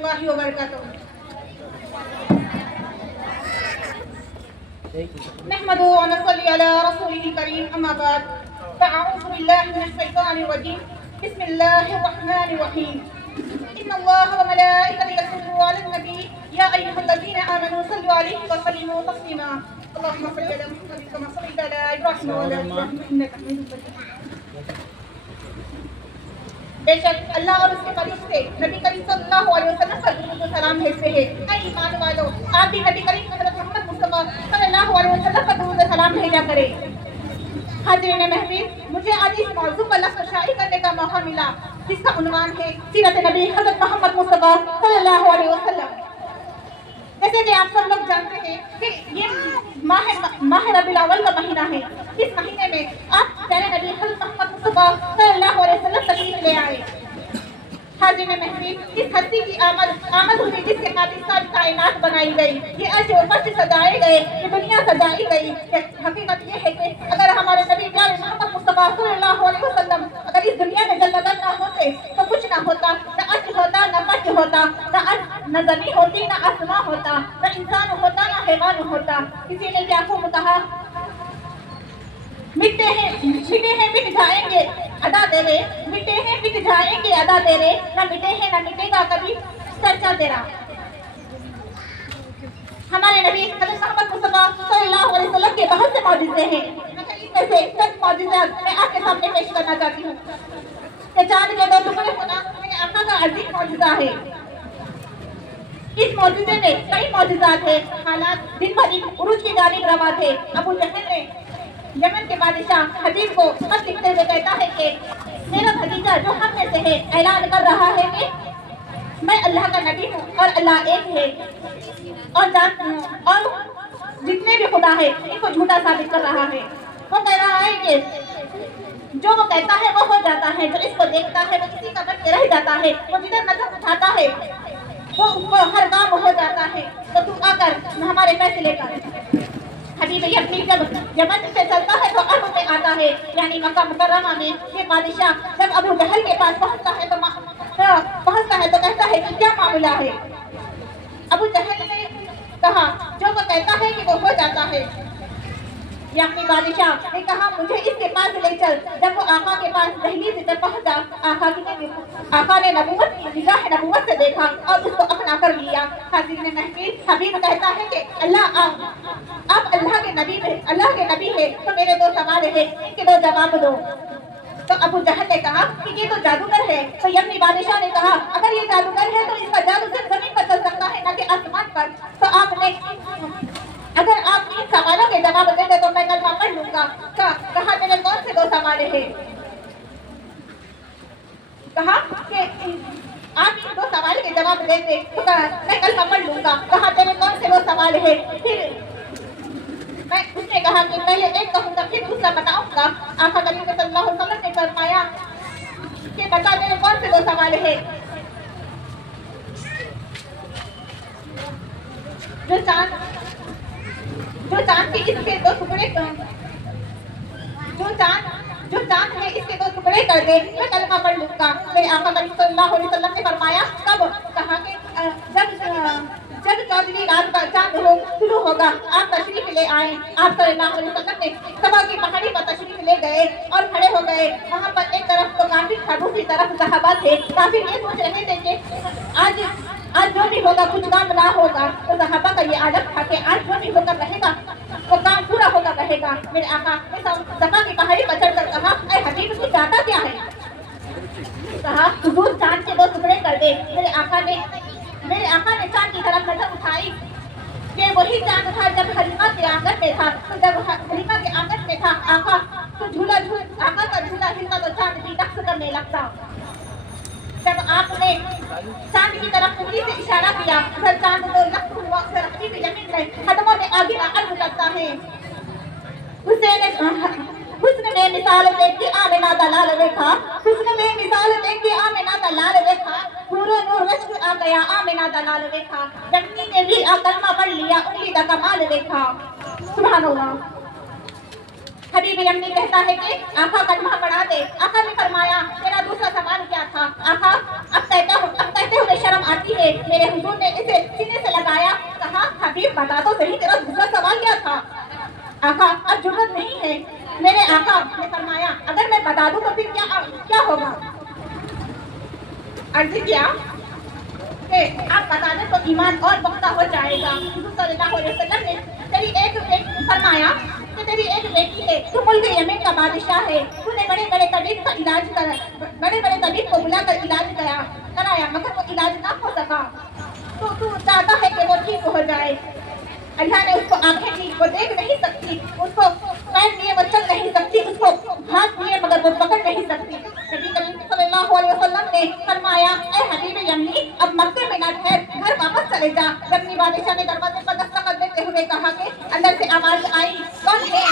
الله وبركاته. نحمده ونصلي على رسوله الكريم أما بعد فأعوذ بالله من الشيطان الرجيم بسم الله الرحمن الرحيم إن الله وملائكته يصلون على النبي يا أيها الذين آمنوا صلوا عليه وسلموا تسليما اللهم صل على محمد كما صليت على إبراهيم وعلى آل إبراهيم إنك حميد مجيد. بے شک اللہ اور اس کے فرشتے نبی کریم صلی اللہ علیہ وسلم پر درود و سلام بھیجتے ہیں. اے ایمان والو آپ بھی نبی کریم حضرت محمد مصطفیٰ صلی اللہ علیہ وسلم پر درود و سلام بھیجا کریں. حاضرین محفل، مجھے آج اس موضوع پر لفظ شائع کرنے کا موقع ملا جس کا عنوان ہے سیرت نبی حضرت محمد مصطفیٰ صلی اللہ علیہ وسلم. جیسے کہ آپ سب لوگ جانتے ہیں کہ یہ ماہ ربیع الاول کا مہینہ ہے. اس مہینے میں آپ پیارے نبی حضرت محمد مصطفیٰ صلی اللہ علیہ وسلم تشریف لے آئے. حاضرین محفل، اس ہستی کی آمد ہوئی جس کے بعد ساری کائنات بنائی گئی، یہ عرش و فرش سجائے گئے، یہ دنیا سجائی گئی. حقیقت یہ ہے کہ اگر ہمارے نبی پیارے محمد مصطفیٰ صلی اللہ علیہ وسلم اگر اس دنیا میں جلوہ گر نہ ہوتے تو کچھ نہ ہوتا، نہ عرش ہوتا، نہ فرش ہوتا، نہ زمین ہوتی، نہ آسمان ہوتا، نہ انسان ہوتا، نہ حیوان ہوتا. کسی نے کیا خوب کہا، مٹے ہیں مٹ جائیں گے ادا تیرے، مٹے ہیں مٹ جائیں گے ادا تیرے، نہ مٹے ہیں نہ مٹے گا کبھی چرچا تیرا. ہمارے نبی حضرت محمد مصطفیٰ صلی اللہ علیہ وسلم کے بہت سے معجزے ہیں، مگر ان میں سے چند معجزات میں آپ کے سامنے پیش کرنا چاہتی ہوں. کہ چاند کے 2 ٹکڑے ہونا میرے آقا کا عظیم معجزہ ہے. اس معجزے میں کئی معجزات ہیں. حالات دن بھر عروج کی جانب روا تھے. ابو جہل نے یمن کے بادشاہ حبیب کو خط لکھتے ہوئے کہتا ہے کہ میرا بھتیجا جو ہم میں سے ہے اعلان کر رہا ہے کہ میں اللہ کا نبی ہوں اور اللہ ایک ہے، اور جتنے بھی خدا ہے ان کو جھوٹا ثابت کر رہا ہے. وہ کہہ رہا ہے کہ جو وہ کہتا ہے وہ ہو جاتا ہے، جو اس کو دیکھتا ہے وہ کسی کا بن کے رہ جاتا ہے، وہ جدھر نظر اٹھاتا ہے وہ ہر کام ہو جاتا ہے. تو تو آ کر ہمارے فیصلے کر. حبیب یمنی جب یمن سے چلتا ہے تو عرب میں آتا ہے، یعنی مکہ مکرمہ میں. یہ بادشاہ جب ابو جہل کے پاس پہنچتا ہے تو کہتا ہے کہ کیا معاملہ ہے. ابو جہل نے کہا جو وہ کہتا ہے کہ وہ ہو جاتا ہے. یمنی بادشاہ نے کہا مجھے اس کے پاس لے چل. جب وہ آقا کے پاس دہلیز سے پہنچا، آقا نے نگاہ نبوت سے دیکھا اور اس کو اپنا کر لیا. حاضرین محفل، حبیب کہتا ہے کہ آپ اللہ کے نبی ہے تو میرے 2 سوال ہیں، ان کے 2 جواب دو. تو ابو جہل نے کہا کہ یہ تو جادوگر ہے. تو یمنی بادشاہ نے کہا اگر یہ جادوگر ہے تو اس کا جادو صرف زمین پر چل سکتا ہے نہ کہ آسمان پر. تو اگر آپ 3 سوالوں کے جواب دے دیں تو میں کلمہ پڑھ لوں گا. کہا میرے کون سے 2 سوال ہیں؟ کہا کہ آپ ان 2 سوال کے جواب دے دیں تو میں کلمہ پڑھ لوں گا. کہا تیرے کون سے 2 سوال ہیں؟ پھر اس نے کہا کہ پہلے ایک کہوں گا پھر دوسرا بتاؤں گا. آقا کریم صلی اللہ علیہ وسلم نے فرمایا کہ بتا میرے کون سے 2 سوال ہیں؟ جو چاند کے اس کے 2 ٹکڑے جو چاند ہے اس کے 2 ٹکڑے کر دے میں کلمہ پڑھ لوں گا. میرے آقا کریم صلی اللہ علیہ وسلم نے فرمایا کب؟ کہا کہ جب 14ویں رات کا چاند شروع ہوگا آپ تشریف لے آئیں. آپ صلی اللہ علیہ وسلم نے صبا کی پہاڑی پر تشریف لے گئے اور کھڑے ہو گئے. وہاں پر ایک طرف تو کافر تھا، دوسری طرف صحابہ تھے. کافر یہ سوچ رہے تھے کہ آج جو بھی ہوگا کچھ کام نہ ہوگا. تو صحابہ کا یہ عادت تھا کہ آج جو بھی ہوگا رہے گا وہ کام پورا ہوگا رہے گا. میرے آقا نے صفا کی پہاڑی پر چڑھ کر کہا اے حبیب تو چاہتا کیا ہے؟ کہا حضور چاند کے 2 ٹکڑے کر دے. میرے آقا نے چاند کی طرف نظر اٹھائی کہ وہی چاند تھا جب حلیمہ کے آنگن میں تھا. تو جب حلیمہ کے آنگن میں تھا آقا کا جھولا ہلتا تو چاند بھی رقص کرنے لگتا. جب آپ نے چاند کی طرف انگلی سے اشارہ کیا پھر چاند کو لخت ہوا. پھر حبیب یمین میں قدموں میں آگے عرض کرتا ہے حسن میں مثال دیکھ کے آمنہ دا لال ویکھا. حسن میں مثال دیکھ کے آمنہ دا لال ویکھا. پورے نور رشک آ گیا آمنہ دا لال ویکھا. یمنی نے بھی کلمہ پڑھ لیا انگلی دا کمال دیکھا. سبحان اللہ. حبیب یمنی کہتا ہے کہ آقا کلمہ پڑھا دے. آقا نے فرمایا میرا دوسرا سوال کیا تھا؟ آقا اب کہتے ہوئے شرم آتی ہے۔ میرے حضور نے اسے سینے سے لگایا، کہا حبیب بتا تو صحیح تیرا دوسرا سوال کیا تھا؟ آقا اب جرأت نہیں ہے۔ میرے آقا نے فرمایا اگر میں بتا دوں تو پھر کیا ہوگا؟ عرض کیا کہ آپ بتا دیں تو ایمان اور پختہ ہو جائے گا۔ حضور صلی اللہ علیہ وسلم نے فرمایا کہ تیری ایک بیٹی ہے، تو ملک یمن کا بادشاہ ہے، تو نے بڑے بڑے طبیب کو بلا کر علاج کرایا مگر وہ علاج نہ ہو سکا، تو چاہتا ہے کہ وہ ٹھیک ہو جائے۔ اللہ نے اس کو آنکھیں دی، وہ دیکھ نہیں سکتی، اس کو پیر دیے وہ چل نہیں سکتی، اس کو ہاتھ دیے مگر وہ پکڑ نہیں سکتی۔ نبی کریم صلی اللہ علیہ وسلم نے فرمایا اے حبیب یمنی اب مکے میں نہ ٹھہر، گھر واپس چلے جا۔ یمنی بادشاہ نے دروازے پر دستک دیتے ہوئے کہا کہ اندر سے آواز آئی، کون ہے؟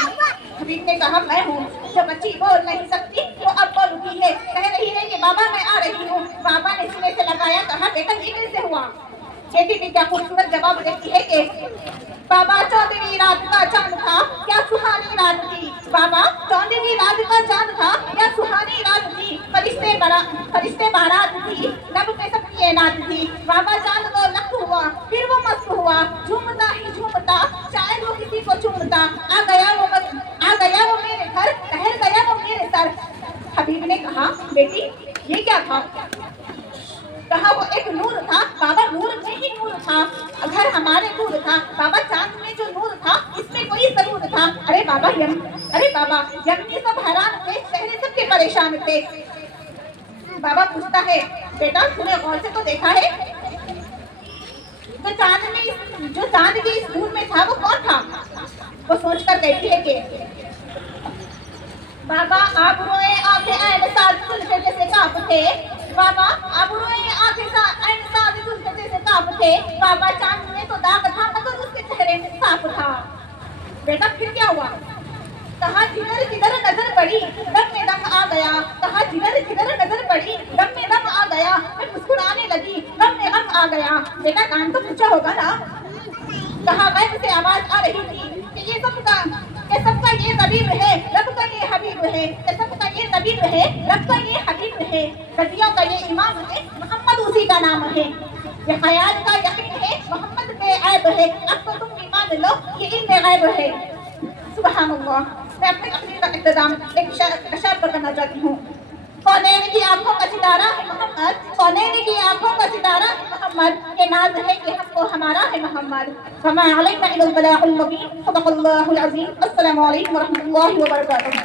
حبیب نے کہا میں ہوں۔ جو بچی بول نہیں سکتی وہ اب بول اٹھی ہے، کہہ رہی ہے کہ بابا میں آ رہی ہوں۔ بابا نے سینے سے لگایا، کہا بیٹا یہ کیسے ہوا؟ بیٹی بھی کیا خوبصورت جواب دیتی ہے کہ بابا 14ویں رات کا چاند تھا، کیا سہانی رات تھی۔ بابا 14ویں رات کا چاند تھا، کیا سہانی رات تھی۔ فرشتے بارات تھی، لب پہ سب کی نعت تھی۔ بابا چاند کو لخت ہوا، پھر وہ مست ہوا، جھومتا ہی جھومتا شاید وہ کسی کو چومتا۔ آ گیا وہ میرے گھر، ٹہل گیا وہ میرے سر۔ حبیب نے کہا بیٹی یہ کیا تھا؟ کہا وہ ایک نور تھا۔ بابا نور میں ہی نور تھا، گھر ہمارے دور تھا۔ بابا چاند میں جو نور تھا اس میں کوئی ضرور تھا۔ ارے بابا یمنی سب حیران تھے، چہرے سب کے پریشان تھے۔ بابا پوچھتا ہے بیٹا تو نے غور سے تو دیکھا ہے جو چاند کی اس نور میں تھا وہ کون تھا؟ وہ سوچ کر کہتی ہے کہ بابا آپ روئے آنکھیں عین ساز زلفے جیسے کاپ تھے۔ بابا آپ روئے آنکھیں عین ساز زلفے جیسے کاپ تھے۔ بابا چاند میں تو داغ تھا مگر اس کے چہرے میں صاف تھا۔ بیٹا پھر کیا ہوا؟ کہا جدھر جدھر نظر پڑی دم میں دم آ گیا۔ کہا جدھر جدھر نظر پڑی دم میں دم آ گیا۔ میں مسکرانے لگی، غم میں غم آ گیا۔ بیٹا نام تو پوچھا ہوگا نا؟ کہا غیب سے آواز آ رہی تھی کہ یہ سب کا یہ طبیب ہے، رب کا یہ حبیب ہے، کہ سب کا یہ طبیب ہے، رب کا یہ حبیب ہے، رضیوں کا یہ امام ہے، محمد اسی کا نام ہے۔ یہ خیال کا یقین ہے، محمد بے عیب ہے، اب تو تم بھی مان لو یہ علم غیب ہے۔ سبحان اللہ۔ میں اپنے تقریر کا اختتام ایک اشعار پر کرنا چاہتی ہوں۔ کونین کی آنکھوں کا ستارہ ہے محمد، کونین کی آنکھوں کا ستارہ ہے محمد، یہ ناز ہے کہ ہم کو ہمارا ہے محمد۔ وما علینا الا البلاغ المبین۔ صدق اللہ العظیم۔ السلام علیکم ورحمۃ اللہ وبرکاتہ۔